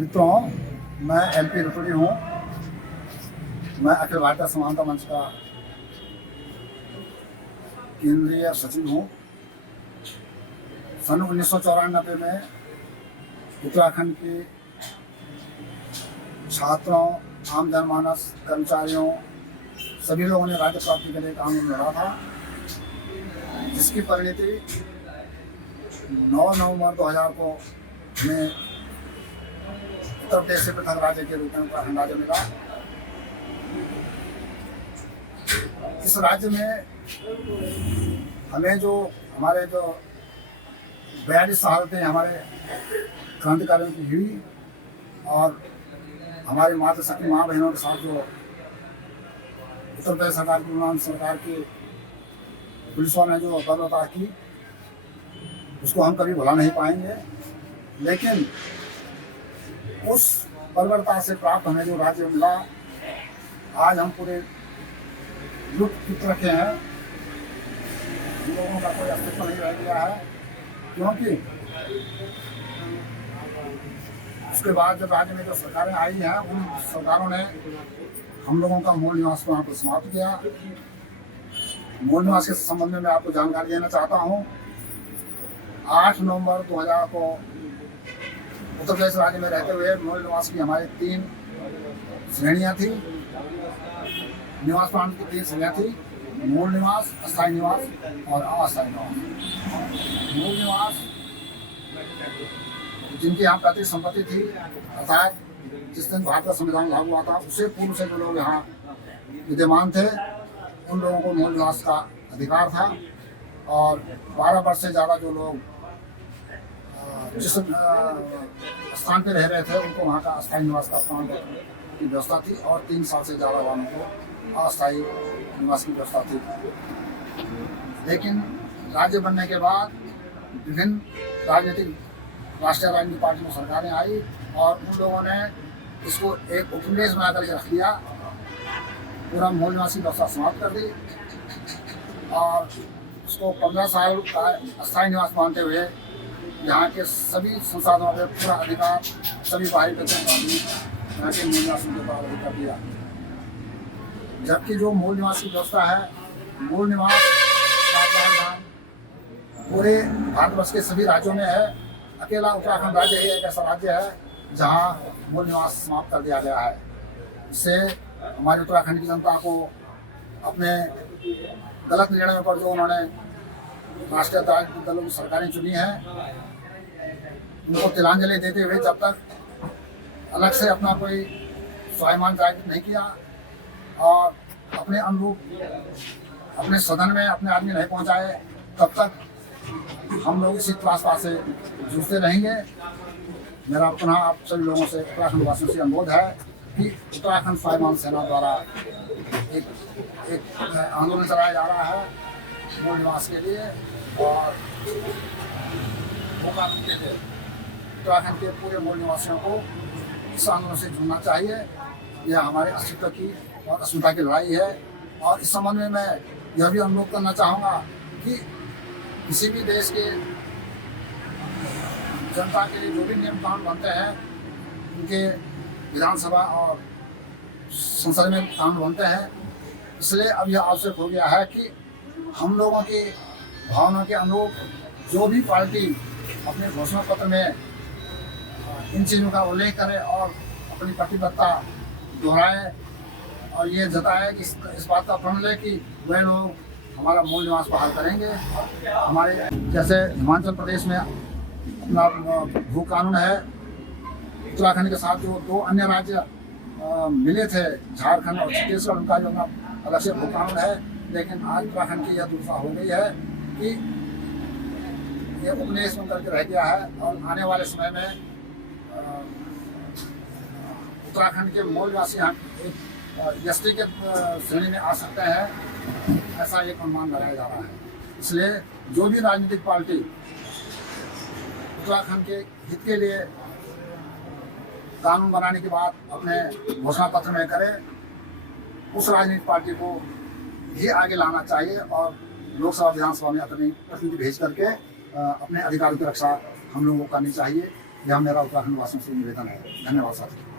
मित्रों, मैं एलपी रतुड़ी हूँ। मैं अखिल भारतीय समानता मंच का केंद्रीय सचिव हूँ। सन 1994 में उत्तराखंड के छात्रों, आम जनमानस, कर्मचारियों, सभी लोगों ने राज्य प्राप्ति के लिए काम लड़ा था, जिसकी परिणति 9 नवंबर 2000 को हमें उत्तर प्रदेश से पृथक राज्य के रूप में उत्तराखंड राज्य मिला। इस राज्य में हमें हमारे 42 शहादतें हमारे क्रांतिकारियों की हुई और हमारी मातृशक्ति माँ बहनों के साथ जो उत्तर प्रदेश सरकार की सरकार के पुलिसों ने जो बर्बरता की, उसको हम कभी भुला नहीं पाएंगे। लेकिन उस बर्बरता से प्राप्त हमें जो राज्य मिला, आज हम पूरे लुप्त रखे हैं। हम लोगों का कोई अस्तित्व नहीं रह गया है, क्योंकि उसके बाद जब राज्य में जो सरकारें आई हैं, उन सरकारों ने हम लोगों का मूल निवास को यहाँ पर समाप्त किया। मूल निवास के संबंध में मैं आपको जानकारी देना चाहता हूँ। 8 नवंबर 2000 को उत्तर प्रदेश राज्य में रहते हुए मूल निवास की हमारी 3 श्रेणियाँ थी। निवास प्रमाण की 3 श्रेणियाँ थी: मूल निवास, अस्थायी निवास और अस्थायी निवास। मूल निवास जिनकी यहाँ पैतृक संपत्ति थी, अर्थात जिस दिन भारत का संविधान लागू हुआ था उससे पूर्व से जो लोग यहाँ विद्यमान थे, उन लोगों को मूल निवास का अधिकार था। और 12 वर्ष से ज़्यादा जो लोग जिस स्थान पर रह रहे थे, उनको वहाँ का अस्थायी निवास का प्रमाण पत्र की व्यवस्था थी, और 3 साल से ज़्यादा वालों को अस्थायी निवास की व्यवस्था थी। लेकिन राज्य बनने के बाद विभिन्न राष्ट्रीय राजनीतिक पार्टियों की सरकारें आई और उन लोगों ने इसको एक उपनिवेश बना करके रख लिया। पूरा मूल निवास की व्यवस्था समाप्त कर दी और उसको 15 साल का अस्थायी निवास मानते हुए यहाँ के सभी संसाधनों पर पूरा अधिकार सभी बाहरी व्यक्तियों का भी यहाँ के मूल निवास के ऊपर कर दिया। जबकि जो मूल निवास की व्यवस्था है, मूल निवास का प्रावधान पूरे भारतवर्ष के सभी राज्यों में है। अकेला उत्तराखंड राज्य ही एक ऐसा राज्य है जहाँ मूल निवास समाप्त कर दिया गया है। इससे हमारे उत्तराखंड की जनता को अपने गलत निर्णयों पर जो उन्होंने राष्ट्रीय राजनीतिक दलों की सरकारें चुनी हैं, उनको तिलांजलि देते हुए जब तक अलग से अपना कोई स्वाभिमान जागृत नहीं किया और अपने अनुरूप अपने सदन में अपने आदमी नहीं पहुंचाए, तब तक हम लोग इसी त्रासदा से जूझते रहेंगे। मेरा पुनः आप सभी लोगों से, उत्तराखंड वासियों से अनुरोध है कि उत्तराखंड स्वाभिमान सेना द्वारा एक आंदोलन चलाया जा रहा है मूल निवास के लिए, और उत्तराखंड के पूरे मूल निवासियों को इस आंदोलन से जुड़ना चाहिए। यह हमारे अस्तित्व की और अस्मिता की लड़ाई है। और इस संबंध में मैं यह भी अनुरोध करना चाहूँगा कि किसी भी देश के जनता के लिए जो भी नियम कानून बनते हैं, उनके विधानसभा और संसद में कानून बनते हैं। इसलिए अब यह आवश्यक हो गया है कि हम लोगों की भावना के अनुरूप जो भी पार्टी अपने घोषणा पत्र में इन चीज़ों का उल्लेख करे और अपनी प्रतिबद्धता दोहराए और ये जताए कि इस बात का प्रण ले कि वे लोग हमारा मूल निवास बहाल करेंगे। हमारे जैसे हिमाचल प्रदेश में अपना भू कानून है, उत्तराखंड के साथ जो 2 अन्य राज्य मिले थे, झारखंड और छत्तीसगढ़, उनका जो अपना अलग से भू कानून है। लेकिन आज उत्तराखंड की यह दुर्दशा हो गई है कि ये उपनिवेश बन करके रह गया है और आने वाले समय में उत्तराखंड के मूल निवासी यहाँ एसटी के श्रेणी में आ सकते हैं, ऐसा एक अनुमान लगाया जा रहा है। इसलिए जो भी राजनीतिक पार्टी उत्तराखंड के हित के लिए कानून बनाने के बाद अपने घोषणा पत्र में करे, उस राजनीतिक पार्टी को ही आगे लाना चाहिए और लोकसभा विधानसभा में अपनी प्रतिनिधि भेज करके अपने अधिकारों की रक्षा हम लोगों को करनी चाहिए। यह मेरा उत्तराखंड वासियों से निवेदन है। धन्यवाद साथी।